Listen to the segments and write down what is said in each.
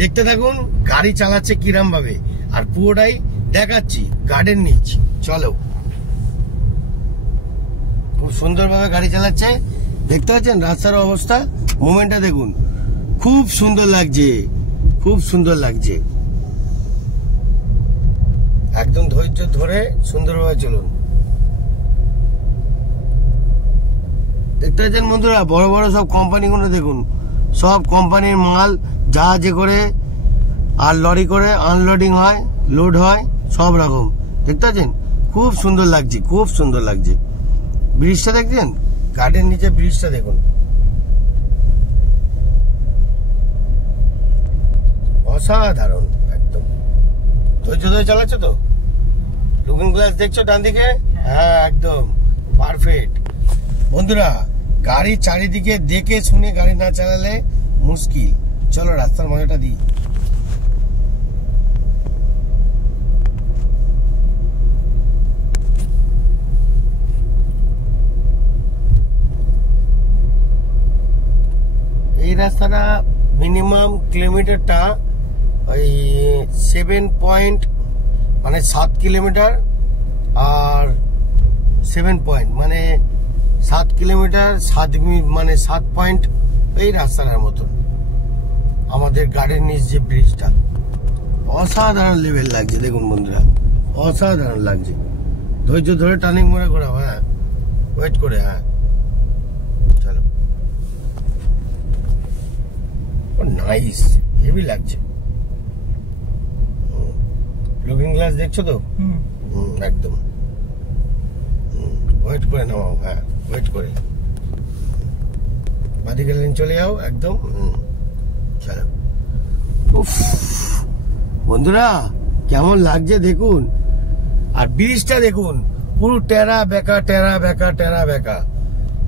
দেখতে থাকুন গাড়ি চালাচ্ছে কিরম ভাবে, আর পুরোটাই দেখাচ্ছি গার্ডেন নিচ। চলো, খুব সুন্দরভাবে গাড়ি চালাচ্ছে, দেখতে পাচ্ছেন রাস্তার অবস্থা, মোমেন্টটা দেখুন, খুব সুন্দর লাগছে, খুব সুন্দর লাগছে। একদম ধৈর্য ধরে সুন্দরভাবে চলুন। দেখতে পাচ্ছেন বন্ধুরা, বড় বড় সব কোম্পানিগুলো দেখুন, সব কোম্পানির মাল জাহাজে করে আর লরি করে আনলোডিং হয়, লোড হয়, সব রকম। দেখতে পাচ্ছেন খুব সুন্দর লাগছে, খুব সুন্দর লাগছে। ব্রিজটা দেখছেন, গার্ডেন নিচে ব্রিজটা দেখুন, অসাধারণ। একদম ধৈর্য ধরে চালাচ্ছ তো? লুকিং গ্লাস দেখছো ডান দিকে? হ্যাঁ, একদম পারফেক্ট। বন্ধুরা, গাড়ি চারিদিকে দেখে শুনে গাড়ি না চালালে মুশকিল। চলো রাস্তার মজাটা দিই। এই রাস্তাটা মিনিমাম কিলোমিটারটা ওই 7 কিলোমিটার, আর 7 পয়েন্ট মানে 7 কিলোমিটার 7 পয়েন্ট এই রাস্তাটার মতন। আমাদের গাড়ির নিচ যে ব্রিজটা, অসাধারণ লেভেল লাগছে দেখুন বন্ধুরা, অসাধারণ লাগছে। ধৈর্য ধরে টার্নিং মোড়ে ঘোরাও, হ্যাঁ ওয়েট করে, হ্যাঁ চলো। নাইস, হেভি লাগছে। লুকিং গ্লাস দেখছো তো? একদম ওয়েট করে নামাও, হ্যাঁ ওয়েট করে বাদিকে লেন চলে যাও একদম। চলো। উফ বন্ধুরা, কেমন লাগছে দেখুন, আর ব্রিজটা দেখুন, পুরো টেরা বেকা টেরা বেকা টেরা বেকা,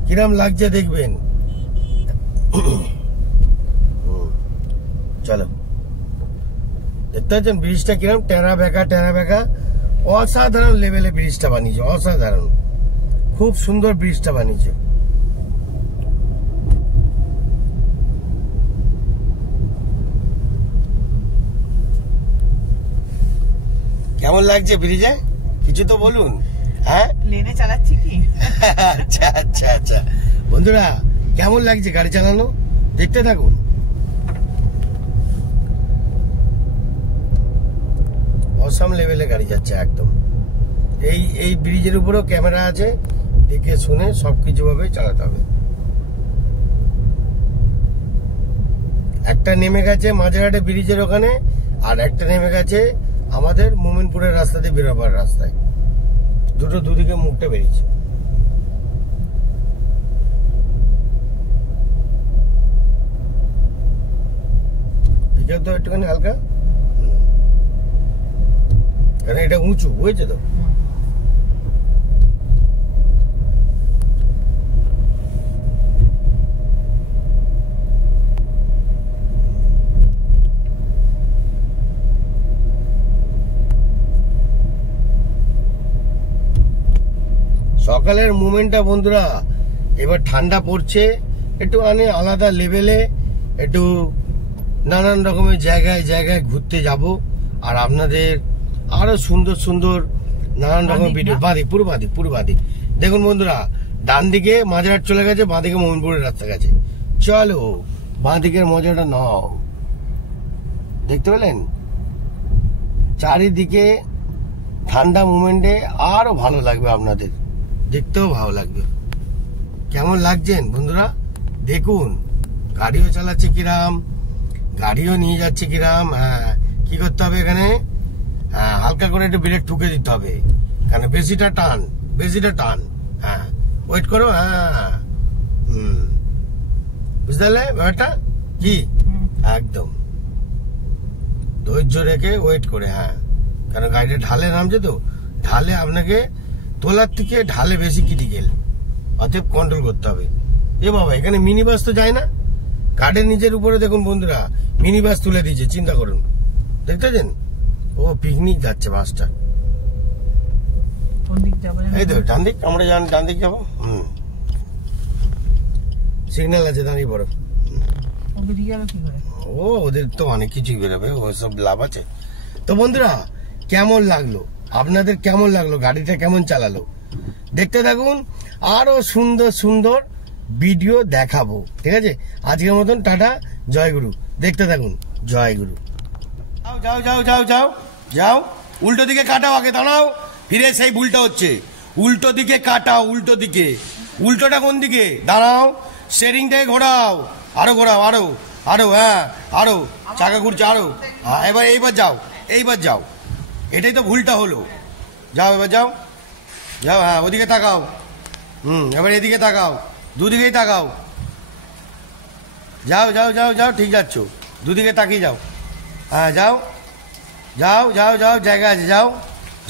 কিরম লাগছে দেখবেন। চলো, দেখতে পাচ্ছেন ব্রিজটা কিরম টেরা বেকা টেরা বেকা, অসাধারণ লেভেলে ব্রিজটা বানিয়েছে, অসাধারণ, খুব সুন্দর ব্রিজটা বানিয়েছে। কেমন লাগছে ব্রিজে? কিছু তো বলুন। হ্যাঁ, লেনে চালাচ্ছি কি? আচ্ছা আচ্ছা আচ্ছা। বন্ধুরা, কেমন লাগছে গাড়ি চালানো? দেখতে থাকুন। অসাম লেভেলে গাড়ি যাচ্ছে একদম। এই ব্রিজের উপরেও ক্যামেরা আছে, দেখে শুনে সবকিছু ভাবে চালাতে হবে। একটা নেমে গেছে মাঝেরহাটে ব্রিজের ওখানে, আর একটা নেমে গেছে আমাদের মোমিনপুরের রাস্তা দিয়ে বেরোবার রাস্তায়। দুটো দুদিকে মুখটা বেরিয়েছে। এটাও তো একটুখানি হালকা, কারণ এটা উঁচু বুঝেছে তো। সকালের মুভমেন্টটা বন্ধুরা, এবার ঠান্ডা পড়ছে, একটু আলাদা লেভেলে, একটু নানান রকমের জায়গায় জায়গায় ঘুরতে যাব, আর আপনাদের আরো সুন্দর সুন্দর নানান রকমের ভিডিও। পুরো বাঁদি দেখুন বন্ধুরা, ডান দিকে মাঝেরহাট চলে গেছে, বাঁ দিকে মোমিনপুরের রাস্তা গেছে। চলো, বাঁ দিকের মজাটা নাও। দেখতে পেলেন চারিদিকে ঠান্ডা মুভমেন্টে, আরো ভালো লাগবে আপনাদের, দেখতেও ভালো লাগবে। কেমন লাগছেন বন্ধুরা দেখুন, গাড়িও চালাচ্ছে কিরাম, গাড়িও নিয়ে যাচ্ছে কিরাম। হ্যাঁ, কি করতে হবে এখানে, হ্যাঁ হালকা করে একটু ব্রেক ঠুকে দিতে হবে, কারণ বেশিটা টান। হ্যাঁ ওয়েট করো, হ্যাঁ বুঝতে পারলে ব্যাপারটা কি? একদম ধৈর্য রেখে ওয়েট করে, হ্যাঁ কারণ গাড়িটা ঢালে নামছে তো, ঢালে আপনাকে তোলার থেকে ঢালে বেশি ক্রিটিক্যাল, অতএব কন্ট্রোল করতে হবে। এ বাবা, এখানে মিনি বাস তো যায় না, গার্ডের নিচের উপরে দেখুন বন্ধুরা, মিনি বাস তুলে দিয়েছে, চিন্তা করুন। দেখতে পাচ্ছেন, ও পিকনিক যাচ্ছে বাসটা। এই তো ডান দিক, আমরা ডান দিক যাবো। সিগন্যাল আছে, দাঁড়িয়ে পড়ো। ওদের তো অনেক কিছুই বেরোবে, ওসব লাভ আছে। তো বন্ধুরা কেমন লাগলো, আপনাদের কেমন লাগলো, গাড়িটা কেমন চালালো দেখতে থাকুন, আরো সুন্দর সুন্দর ভিডিও দেখাবো। ঠিক আছে, আজকের মতন টাটা, জয় গুরু। দেখতে থাকুন, জয় গুরু। যাও যাও যাও যাও যাও, উল্টো দিকে কাটাও, আগে দাঁড়াও, ফিরে সেই ভুলটা হচ্ছে, উল্টো দিকে কাটাও, উল্টো দিকে, উল্টোটা কোন দিকে, দাঁড়াও, স্টিয়ারিংটাকে ঘোরাও, আরো ঘোরাও, আরো আরো, হ্যাঁ আরো, চাকা ঘুরছে আরো, হ্যাঁ এবার এইবার যাও, এইবার যাও, এটাই তো ভুলটা হলো। যাও এবার যাও যাও, হ্যাঁ ওদিকে তাকাও, এবার এদিকে তাকাও, দুদিকেই তাকাও, যাও যাও যাও যাও, ঠিক যাচ্ছ, দুদিকে তাকিয়ে যাও, হ্যাঁ যাও যাও যাও যাও, জায়গা আছে, যাও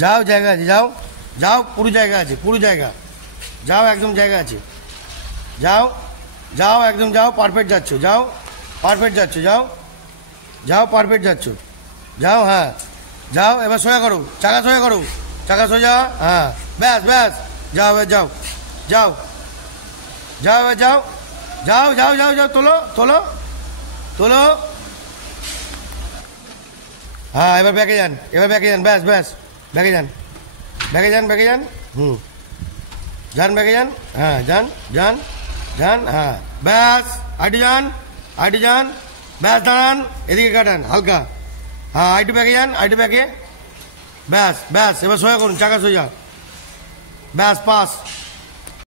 যাও, জায়গা আছে, যাও যাও, পুরো জায়গা আছে, পুরো জায়গা, যাও একদম জায়গা আছে, যাও যাও একদম, যাও পারফেক্ট যাচ্ছ, যাও পারফেক্ট যাচ্ছ, যাও যাও পারফেক্ট যাচ্ছ, যাও, হ্যাঁ যাও, এবার সোজা করো, চাকা সোজা করো, চাকা সোজা, হ্যাঁ ব্যাস ব্যাস, যাও এবার যাও, যাও যাও এবার যাও, যাও যাও যাও যাও, তোলো তোলো তোলো, হ্যাঁ এবার ব্যাকে যান, এবার ব্যাকে যান, ব্যাস ব্যাস, ব্যাকে যান, ব্যাকে যান, ব্যাকে যান, যান ব্যাকে যান, হ্যাঁ যান যান যান, হ্যাঁ ব্যাস, আইটু যান, আইটু যান, ব্যাস দাঁড়ান, এদিকে কাটান হালকা, হ্যাঁ আইটু ব্যাকে যান, আইটু ব্যাকে, ব্যাস ব্যাস, এবার সোজা করুন, চাকা সোজা, ব্যাস পাস।